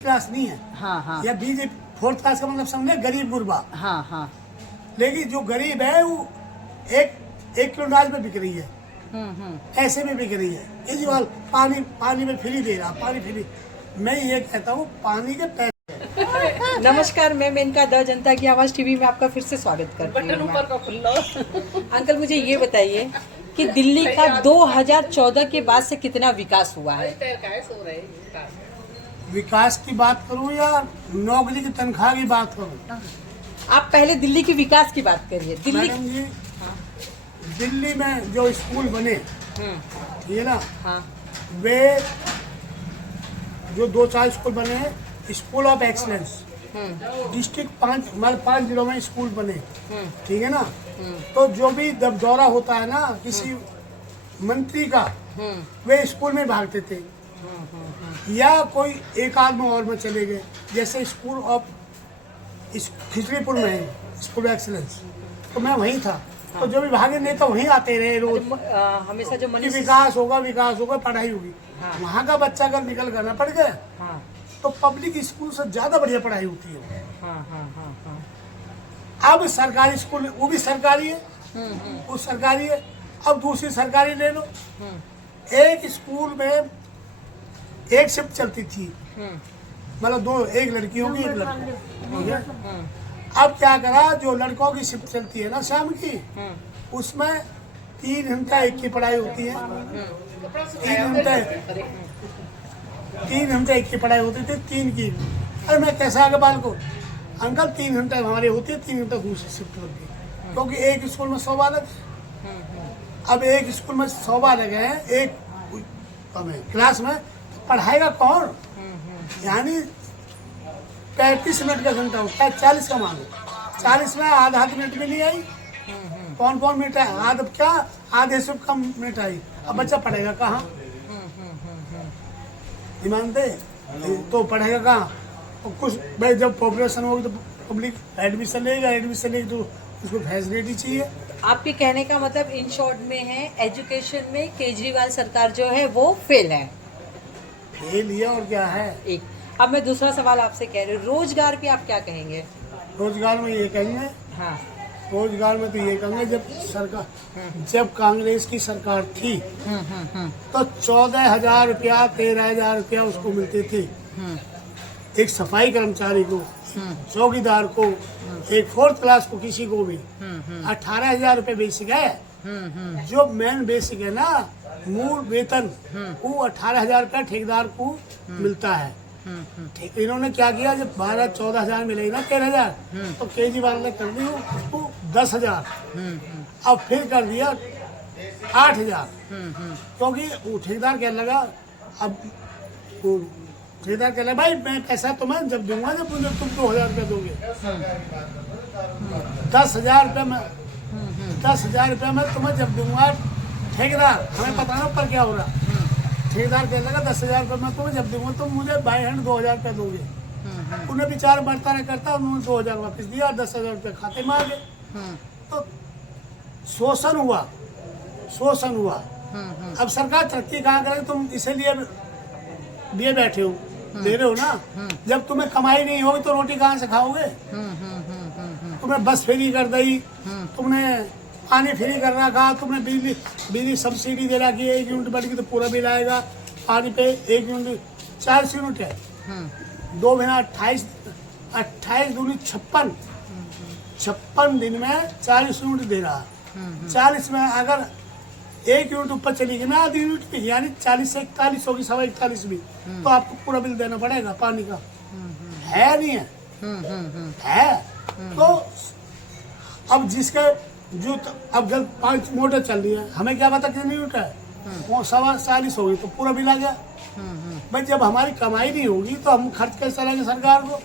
Class नहीं है। हाँ हाँ या बीजेपी फोर्थ क्लास का मतलब समझे गरीब गुरबा। हाँ हाँ। लेकिन जो गरीब है वो एक किलो अनाज में बिक रही है, ऐसे में बिक रही है। केजरीवाल पानी में फ्री दे रहा, पानी फ्री। मैं ये कहता हूँ पानी के पैसे। नमस्कार, मैं मेनका द जनता की आवाज़ टीवी में आपका फिर से स्वागत करती हूँ। अंकल मुझे ये बताइए कि दिल्ली का 2014 के बाद से कितना विकास हुआ है? विकास की बात करूँ या नौकरी की तनख्वाह की बात करूँ? आप पहले दिल्ली की विकास की बात करिए। दिल्ली मैडम जी, दिल्ली में जो स्कूल बने, ठीक है ना, हाँ वे जो 2-4 स्कूल बने हैं, स्कूल ऑफ एक्सीलेंस, डिस्ट्रिक्ट 5 जिलों में स्कूल बने, ठीक है ना। तो जो भी जब दौरा होता है ना किसी मंत्री का, वे स्कूल में भागते थे या कोई एक आध और में चले गए। जैसे स्कूल ऑफ खिचड़ीपुर में है स्कूल ऑफ एक्सीलेंस, तो मैं वहीं था। तो जो भी भागे नहीं तो वहीं आते रहे रोज। हमेशा जो कि विकास होगा, पढ़ाई होगी। वहाँ का बच्चा अगर निकल कर ना पड़ गया तो पब्लिक स्कूल से ज्यादा बढ़िया पढ़ाई होती है। अब सरकारी स्कूल वो भी सरकारी है, वो सरकारी है। अब दूसरी सरकारी ले लो, एक स्कूल में एक शिफ्ट चलती थी, मतलब एक लड़की होगी एक लड़का। अब क्या करा, जो लड़कों की शिफ्ट चलती है ना शाम की, उसमें 3 घंटा एक की पढ़ाई होती है। 3 घंटे एक की पढ़ाई होती थी, 3 की। अरे मैं कैसा आगे बाल को अंकल 3 घंटे हमारी होती है, 3 घंटे दूसरी शिफ्ट होती है, क्योंकि एक स्कूल में 100 बालक। अब एक स्कूल में 100 बालक हैं एक क्लास में, तो पढ़ाएगा कौन? यानी 35 मिनट का घंटा होता है, 40 का मानो। 40 में आधा मिनट भी नहीं आई, कौन मिनट है, आधे से कम मिनट आई। अब बच्चा पढ़ेगा कहाँ? ईमानते तो पढ़ेगा कहाँ? तो कुछ भाई जब पॉपुलेशन होगी तो पब्लिक एडमिशन लेगी तो उसको फैसिलिटी चाहिए। आपके कहने का मतलब इन शॉर्ट में है, एजुकेशन में केजरीवाल सरकार जो है वो फेल है। फेल ही है और क्या है। एक अब मैं दूसरा सवाल आपसे कह रही हूँ, रोजगार पे आप क्या कहेंगे? रोजगार में ये कहेंगे, हाँ रोजगार में तो ये कहेंगे जब कांग्रेस की सरकार थी तो 14,000 रुपया 13,000 रुपया उसको मिलते थे, एक सफाई कर्मचारी को, चौकीदार को, एक 4th क्लास को, किसी को भी 18,000 रुपये बेसिक है। जो मेन बेसिक है ना, मूल वेतन, वो 18,000 रुपया ठेकेदार को मिलता है। ठीक, इन्होंने क्या किया, जब 12-14,000 मिलेगी ना 13,000, तो केजरीवाल ने कर दी उसको 10,000, अब फिर कर दिया 8,000, क्योंकि वो ठेकेदार कहने लगा, अब ठेकेदार कहने लगा भाई मैं पैसा तुम्हें जब दूंगा जब तुम 2,000 रुपया दोगे। 10,000 रुपया में 10,000 रुपया में तुम्हें जब दूंगा, ठेकेदार हमें पता ना ऊपर क्या हो रहा। ठेकेदार कहने लगा 10,000 रुपये में तुम्हें जब दूंगा तुम मुझे बाई हैंड 2,000 रुपया दोगे। उन्हें विचार बढ़ता नहीं करता, उन्होंने 2,000 वापस दिया और 10,000 रुपये खाते में आ गए। तो शोषण हुआ। अब सरकार तरक्की कहाँ करे? तुम इसीलिए दिए बैठे हो, दे रहे हो ना। जब तुम्हें कमाई नहीं होगी तो रोटी कहाँ से खाओगे? तुमने बस फ्री कर दी, तुमने पानी फ्री कर रखा, तुमने बिजली सब्सिडी दे रखी है, 1 यूनिट बढ़ गई तो पूरा बिल आएगा पानी पे। 1 यूनिट 40 यूनिट है, 2 महीना 28 दूनी 56 दिन में 40 यूनिट दे रहा। 40 में अगर 1 यूनिट ऊपर चली गई ना, आधी यूनिट भी, यानी 40 से 41 होगी, 41 भी, तो आपको पूरा बिल देना पड़ेगा पानी का। है नहीं है? तो अब अब जब 5 मोटर चल रही है, हमें क्या पता कितनी यूनिट है, वो 40 होगी तो पूरा बिल आ गया। भाई जब हमारी कमाई नहीं होगी तो हम खर्च कैसे चलाएंगे सरकार को?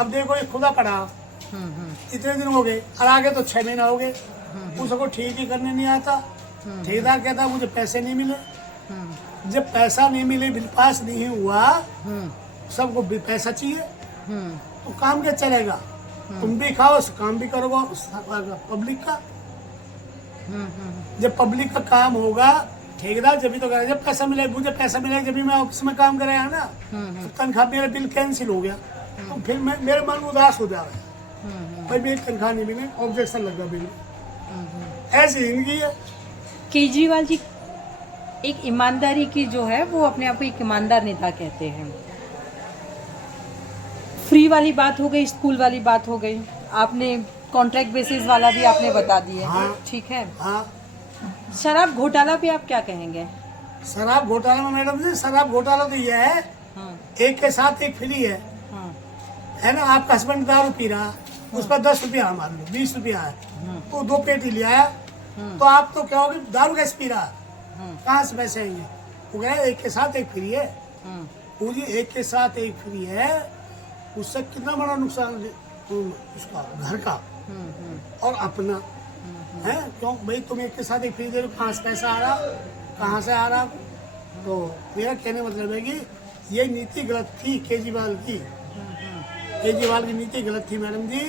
अब देखो ये खुदा पड़ा, इतने दिन हो गए और आगे तो 6 महीना हो गए, उसको ठीक ही करने नहीं आता। ठेकेदार कहता मुझे पैसे नहीं मिले। जब पैसा नहीं मिले, बिल पास नहीं हुआ, सबको पैसा चाहिए, तो काम क्या चलेगा? तुम भी खाओ, काम भी करोगे पब्लिक का। जब पब्लिक का काम होगा ठेकेदार जब भी तो करा, जब पैसा मिले, मुझे पैसा मिला जब भी मैं ऑफिस में काम कराया ना, तो तनख्वाह मेरा बिल कैंसिल हो गया, तो फिर मेरे मन उदास हो जा रहा है, भाई मेरी तनख्वाह नहीं मिली, ऑब्जेक्शन लग गया बिल में। ऐसी जिंदगी है। केजरीवाल जी एक ईमानदारी की जो है वो अपने आप को एक ईमानदार नेता कहते हैं। फ्री वाली बात हो गई, स्कूल वाली बात हो गई, आपने कॉन्ट्रैक्ट बेसिस वाला भी आपने बता दिया। हाँ। ठीक है। हाँ, शराब घोटाला पे आप क्या कहेंगे? शराब घोटाला में मैडम जी, शराब घोटाला तो ये है, एक के साथ एक फ्री है ना। आपका हस्बैंड दारू पी रहा, उस पर 10 रुपया मान लो, 20 रुपया है, तो 2 पेटी ले आया, तो आप तो क्या होगी, दारू कैसे पी रहा, कहाँ से पैसे आएंगे? वो कह एक के साथ एक फ्री है, वो जी एक के साथ एक फ्री है, उससे कितना बड़ा नुकसान उसका घर का और अपना है। क्यों भाई, तुम एक के साथ एक फ्री दे रहे हो, कहाँ से पैसा आ रहा, कहाँ से आ रहा? तो मेरा कहने मतलब है कि ये नीति गलत थी केजरीवाल की। केजरीवाल की नीति गलत थी मैडम जी,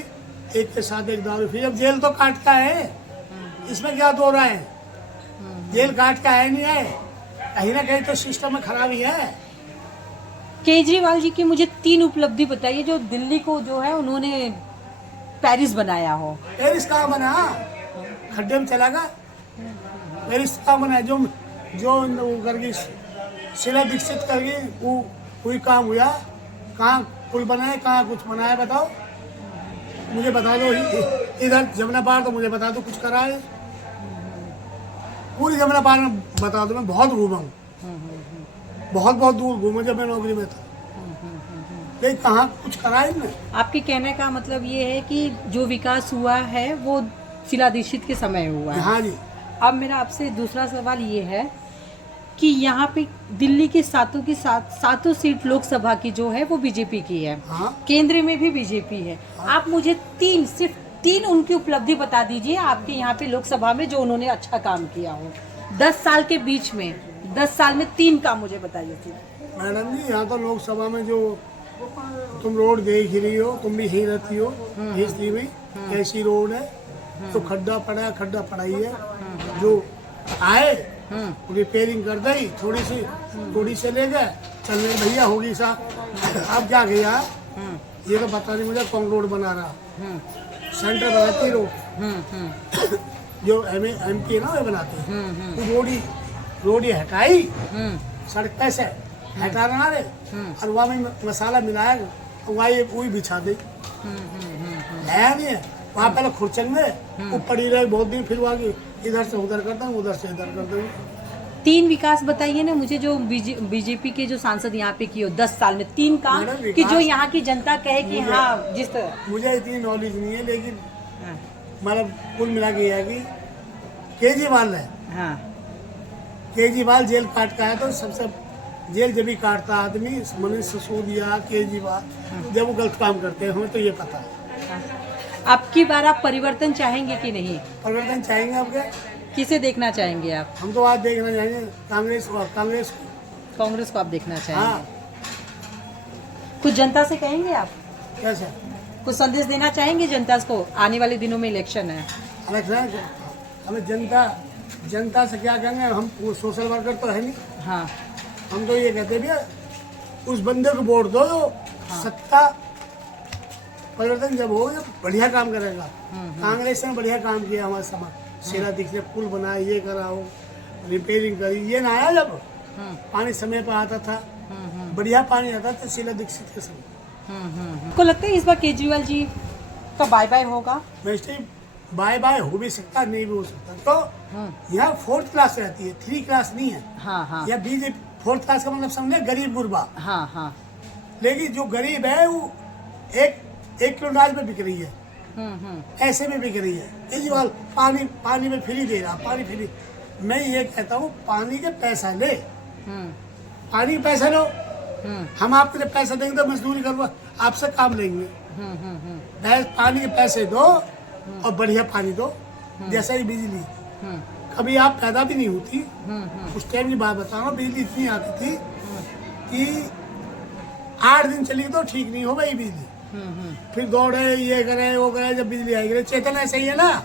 एक के साथ एक दारू फ्री। अब जेल तो काटता है, इसमें क्या दो राय है, जेल काट का है नहीं है, कहीं ना कहीं तो सिस्टम में खराबी है। केजरीवाल जी की मुझे 3 उपलब्धि बताइए जो दिल्ली को जो है उन्होंने पेरिस बनाया हो। पेरिस कहाँ बना, खड्डे में चला गया। पेरिस कहाँ बना, जो वो करके शीला दीक्षित करके वो कोई काम हुआ, कहाँ पुल बनाए, कहाँ कुछ बनाया, बताओ मुझे, बता दो। इधर जमुना पार तो मुझे बता दो कुछ करा है, पूरी जमुना पार में बता दो। मैं बहुत घूमा हूँ, बहुत दूर घूमा जब मैं नौकरी में था, लेकिन कहाँ कुछ करा है ना। आपके कहने का मतलब ये है कि जो विकास हुआ है वो शीला दीक्षित के समय हुआ है। हाँ जी। अब मेरा आपसे दूसरा सवाल ये है कि यहाँ पे दिल्ली की सातों सीट लोकसभा की जो है वो बीजेपी की है। हाँ? केंद्र में भी बीजेपी है। हाँ? आप मुझे सिर्फ तीन उनकी उपलब्धि बता दीजिए आपके यहाँ पे लोकसभा में जो उन्होंने अच्छा काम किया हो 10 साल के बीच में। 10 साल में 3 काम मुझे बताइए। मैडम जी, यहाँ तो लोकसभा में जो तुम रोड देख रही हो, तुम भी यहीं रहती हो, हिस्ट्री में कैसी रोड है, तो खड्डा पड़ा ही है। जो आए रिपेयरिंग कर दी, थोड़ी से ले गए, चलने भैया होगी साहब। अब क्या किया ये तो पता नहीं मुझे, कौन रोड बना रहा, सेंटर बनाती रोड जो MP है ना वो बनाते हैं, तो रोड ही हटाई, सड़क पैसे हटा रहा रे, और वहाँ में मसाला मिलाया, वही बिछा दी है नहीं है। वहाँ पहले खुरचंगे वो पड़ी रहे बहुत दिन, फिर वहाँ इधर से उधर करता हूँ, उधर से इधर करता हूँ। 3 विकास बताइए ना मुझे जो बीजेपी के जो सांसद यहाँ पे किए 10 साल में 3 काम कि जो यहाँ की जनता कहे कि हाँ जिस तरह। मुझे इतनी नॉलेज नहीं है, लेकिन मतलब कुल मिला के है कि केजरीवाल है, केजरीवाल जेल काट का है, तो सबसे जेल जब भी काटता आदमी मनीष सिसोदिया, केजरीवाल, जब वो गलत काम करते हैं, हमें तो ये पता है। अब की बार आप परिवर्तन चाहेंगे कि नहीं? परिवर्तन चाहेंगे। आपके किसे देखना चाहेंगे आप? हम तो आज देखना चाहेंगे कांग्रेस को आप देखना चाहेंगे। हाँ। कुछ जनता से कहेंगे आप? कैसे? कुछ संदेश देना चाहेंगे जनता को? आने वाले दिनों में इलेक्शन है। हमें जनता से क्या कहेंगे, हम सोशल वर्कर तो है नहीं। हाँ। हम तो ये कहते भैया उस बंदे को वोट दो जो सत्ता परिवर्तन जब हो जब बढ़िया काम करेगा। कांग्रेस ने बढ़िया काम किया हमारे समाज, शीला दीक्षित पुल बनाया, ये कराओ, रिपेयरिंग करी, ये ना आया जब पानी समय पर आता था, बढ़िया पानी आता था शीला दीक्षित के समय। को लगता है इस बार केजरीवाल जी का बाय बाय होगा? बाय हो भी सकता, नहीं भी हो सकता। तो यहाँ 4th क्लास रहती है, 3 क्लास नहीं है। या बीजेपी 4th क्लास का मतलब समझे गरीब गुरबा। लेकिन जो गरीब है वो एक किलो अनाज में बिक रही है, ऐसे में बिक रही है। केजरीवाल पानी में फ्री दे रहा, पानी फ्री। मैं ये कहता हूँ पानी के पैसा ले, पानी के पैसा लो, हम आपके लिए पैसा देंगे तो मजदूरी करो, आपसे काम लेंगे। पानी के पैसे दो और बढ़िया पानी दो, जैसा ही बिजली कभी आप पैदा भी नहीं होती। उस टाइम की बात बता रहा हूँ, बिजली इतनी आती थी कि 8 दिन चली तो ठीक नहीं हो गई बिजली, फिर दौड़े ये करे वो करे, जब बिजली आई गई। चेतन ऐसे ही है ना,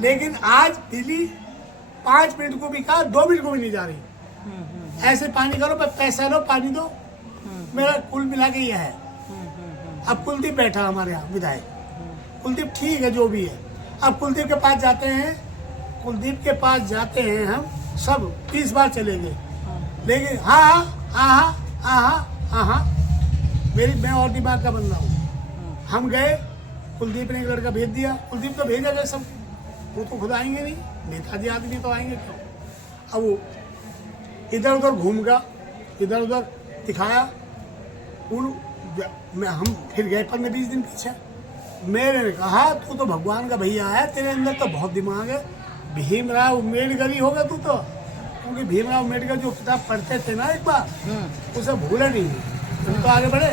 लेकिन आज बिजली 5 मिनट को भी कहा, 2 मिनट को भी नहीं जा रही। ऐसे पानी करो, पैसा लो, पानी दो। मेरा कुल मिला के ये है। अब कुलदीप बैठा हमारे यहाँ विधायक, कुलदीप ठीक है जो भी है। अब कुलदीप के पास जाते हैं, कुलदीप के पास जाते हैं हम सब 30 बार चले गए, लेकिन हाँ हाँ हाँ हाँ हाँ हाँ मैं और दिमाग का बंदा हूँ। हम गए, कुलदीप ने एक लड़का भेज दिया, कुलदीप तो भेजा गया सब, वो तो खुद आएंगे नहीं, नेताजी आदमी तो आएंगे क्यों। अब वो इधर उधर घूम गया, इधर उधर दिखाया, हम फिर गए 15-20 दिन पीछे। मैंने कहा तू तो भगवान का भैया है, तेरे अंदर तो बहुत दिमाग है, भीमराव अम्बेडकर ही होगा तू तो, क्योंकि भीमराव अम्बेडकर जो किताब पढ़ते थे ना एक बार, उसे भूला नहीं। हम तो आगे बढ़े।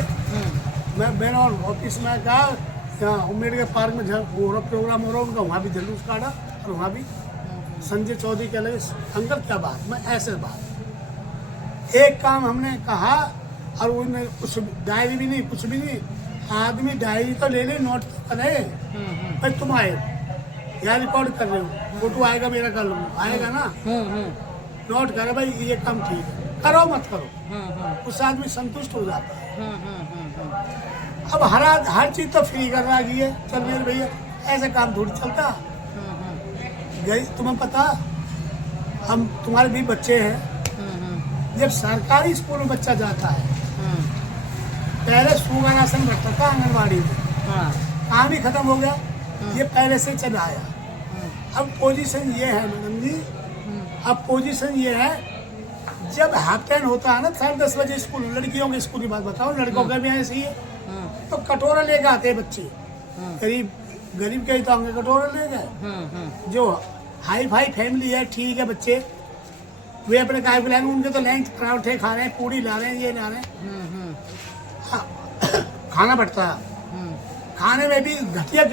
मैंने और ऑफिस में कहा यहाँ अम्बेडकर पार्क में हो रहा प्रोग्राम हो रहा उनका, वहाँ भी जुलूस काटा और वहाँ भी संजय चौधरी कह लगे अंकल क्या बात, मैं ऐसे बात। एक काम हमने कहा और उन्हें कुछ डायरी भी नहीं, कुछ भी नहीं। आदमी डायरी तो ले ले, नोट तो करे भाई, तुम आए या रिकॉर्ड कर रहे हो, फोटो आएगा मेरा, कर लूँगा, आएगा ना, नोट करे भाई ये काम ठीक है, करो मत करो, उस आदमी संतुष्ट हो जाता है। अब हर चीज तो फ्री कर रहा है, चल मेरे भैया ऐसे काम थोड़ी चलता। गई तुम्हें पता, हम तुम्हारे भी बच्चे हैं, जब सरकारी स्कूल में बच्चा जाता है, पहले सुगर राशन रखता था आंगनबाड़ी में, काम ही खत्म हो गया, ये पहले से चला आया। अब पोजीशन ये है मैडम जी, अब पोजीशन ये है, जब हाफ टाइम होता है ना 10:30 बजे स्कूल, लड़कियों के स्कूल की बात बताओ, लड़कों का भी ऐसे ही है, तो कटोरा लेकर आते हैं बच्चे, गरीब के ही तो होंगे कटोरा ले गए। जो हाई फाई फैमिली है ठीक है, बच्चे वे अपने काय बुलाएंगे, उनके तो लंच पराठे खा रहे हैं, पूड़ी ला रहे हैं, ये ला रहे हैं, हाँ, खाना पड़ता है। खाने में भी घटिया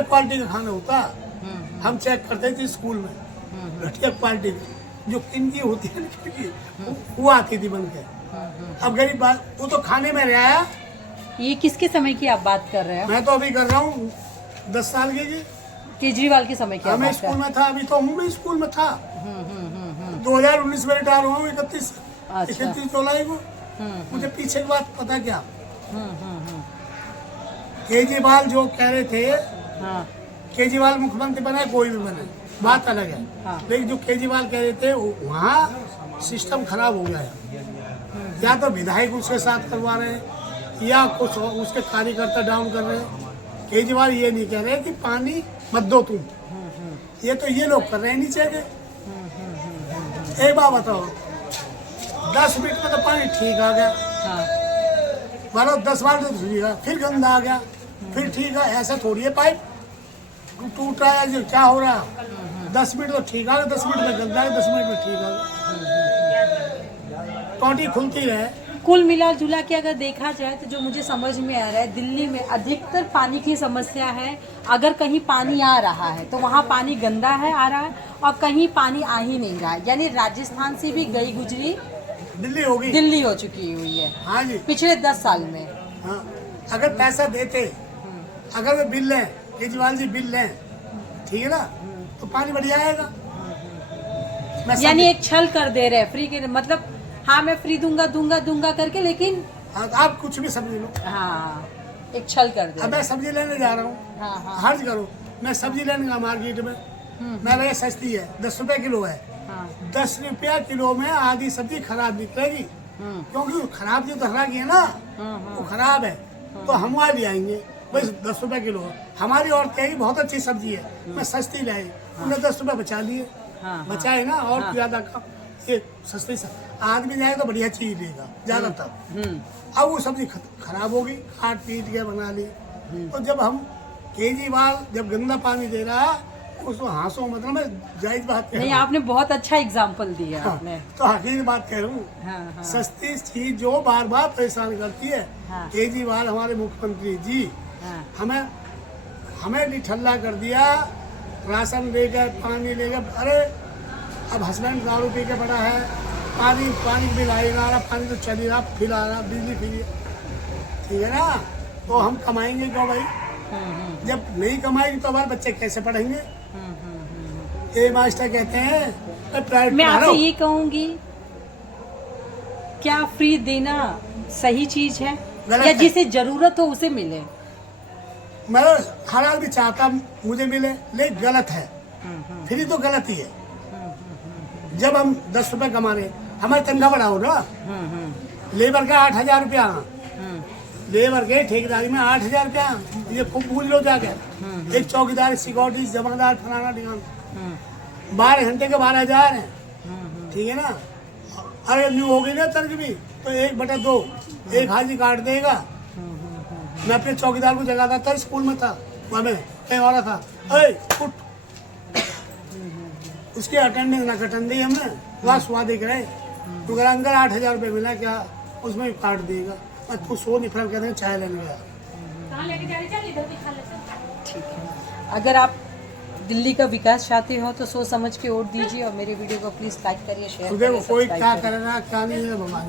क्वालिटी का खाना होता है। हम चेक करते थे स्कूल में, घटिया क्वालिटी जो किनकी होती है ना, वो आती थी बन के। अब गरीब बात, वो तो खाने में रहा। ये किसके समय की आप बात कर रहे हैं? मैं तो अभी कर रहा हूँ 10 साल की जी, केजरीवाल के समय की। मैं स्कूल में था, अभी तो हूँ मैं स्कूल में था। 2019 में रिटायर हुआ हूँ, 31 जुलाई को। मुझे पीछे की बात पता क्या, केजरीवाल जो कह रहे थे, केजरीवाल मुख्यमंत्री बने कोई भी बने, बात अलग है, लेकिन जो केजरीवाल कह रहे थे वहाँ सिस्टम खराब हो गया है। या तो विधायक उसके साथ करवा रहे हैं, या कुछ उसके कार्यकर्ता डाउन कर रहे हैं। केजरीवाल ये नहीं कह रहे कि पानी मत दो तुम, ये तो ये लोग कर रहे हैं नीचे के। एक बात बताओ, 10 मिनट में तो पानी ठीक आ गया, मानो 10 बार तो ठीक है, फिर गंदा आ गया, फिर ठीक है, ऐसा थोड़ी है। पाइप टूट रहा है, जो क्या हो रहा है, 10 मिनट तो ठीक आ गया, 10 मिनट में गंदा है, 10 मिनट में ठीक आ गया, टोटी खुलती रहे। कुल मिला जुला के अगर देखा जाए तो जो मुझे समझ में आ रहा है, दिल्ली में अधिकतर पानी की समस्या है। अगर कहीं पानी आ रहा है तो वहाँ पानी गंदा है आ रहा है, और कहीं पानी आ ही नहीं रहा है। यानी राजस्थान से भी गई गुजरी दिल्ली हो चुकी हुई है। हाँ जी, पिछले 10 साल में। हाँ, अगर पैसा देते, अगर वे बिल लें, केजरीवाल जी बिल लें, ठीक है ना, तो पानी बढ़िया आएगा। यानी एक छल कर दे रहे फ्री के, मतलब हाँ मैं फ्री दूंगा करके, लेकिन हाँ, आप कुछ भी समझ लो। हाँ, एक छल कर दे। अब मैं सब्जी लेने जा रहा हूँ, हर्ज करो, मैं सब्जी लेने का मार्केट में, मैं भैया सस्ती है, 10 रुपए किलो है, 10 रुपया किलो में आधी सब्जी खराब निकलेगी, क्योंकि खराब जो धरा की है ना, वो खराब है, तो हम वहाँ ले आएंगे, बस 10 रुपए किलो। हमारी औरत कहेगी बहुत अच्छी सब्जी है, मैं सस्ती लाई, उन्हें 10 रुपए बचा लिए, बचाए ना, और ज्यादा का ये सस्ती आदमी जाए तो बढ़िया चीज लेगा ज्यादातर। अब वो सब्जी खराब होगी, काट पीट के बना ली। तो जब हम केजरीवाल जब गंदा पानी दे रहा है, उसको हाँसो, मतलब मैं जायज बात कह रहा हूँ। नहीं, आपने बहुत अच्छा एग्जाम्पल दिया। हाँ, आपने तो हकीकत बात कह रहा हूँ। सस्ती चीज जो बार बार परेशान करती है, केजरीवाल हमारे मुख्यमंत्री जी हमें निठल्ला कर दिया। राशन ले गए, पानी ले गए, अरे अब हस्बैंड दारू पी के पड़ा है, पानी बिल आ रहा, पानी तो चल ही रहा, फिर आ रहा, बिजली फ्री, ठीक है ना। तो हम कमाएंगे क्यों भाई? जब नहीं कमाएंगे तो हमारे बच्चे कैसे पढ़ेंगे? ये मास्टर कहते हैं प्राइवेट मैं पढ़ा आपसे रहा हूँ। ये कहूंगी, क्या फ्री देना सही चीज है गलत या है। जिसे जरूरत हो उसे मिले? मैं हर आदमी चाहता मुझे मिले, लेकिन गलत है। फ्री तो गलत ही है। जब हम 10 रुपए कमा रहे, हमारी तनख्वाह बढ़ाओ ना। लेबर का 8,000 रुपया, लेबर के ठेकेदारी में 8,000 रुपया, ये खूब पूछ लो जाके। एक चौकीदार, सिक्योरिटी, जमादार, फलाना ढिकाना, 12 घंटे के 12,000 है। ठीक है ना। अरे न्यू हो गई ना तनख्वाह तो 1/2 एक हाजी काट देगा। मैं अपने चौकीदार को जगाता था, स्कूल में था, वहाँ में कहीं और था, अरे उठ। उसकी अटेंडेंस ना कटन दी हमने, वहाँ सुहा देख रहे। तो अगर अंकल 8,000 रुपये मिला क्या, उसमें भी काट देगा। और तू सो नहीं, फिर कहते हैं चाय लेने गया। ठीक है, अगर आप दिल्ली का विकास चाहते हो तो सोच समझ के वोट दीजिए और मेरे वीडियो को प्लीज लाइक करिए, शेयर तो करिए, देखो कोई सब्सक्राइब क्या करिए। करेगा क्या नहीं है भगवान।